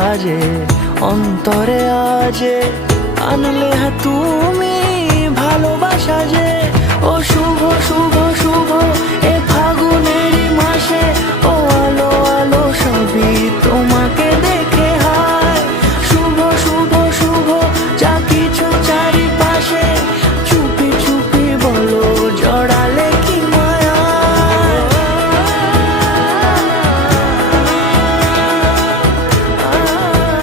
সাজে অন্তরে আজে আনলে তুমি ভালোবাসা যে ও শুভ শুভ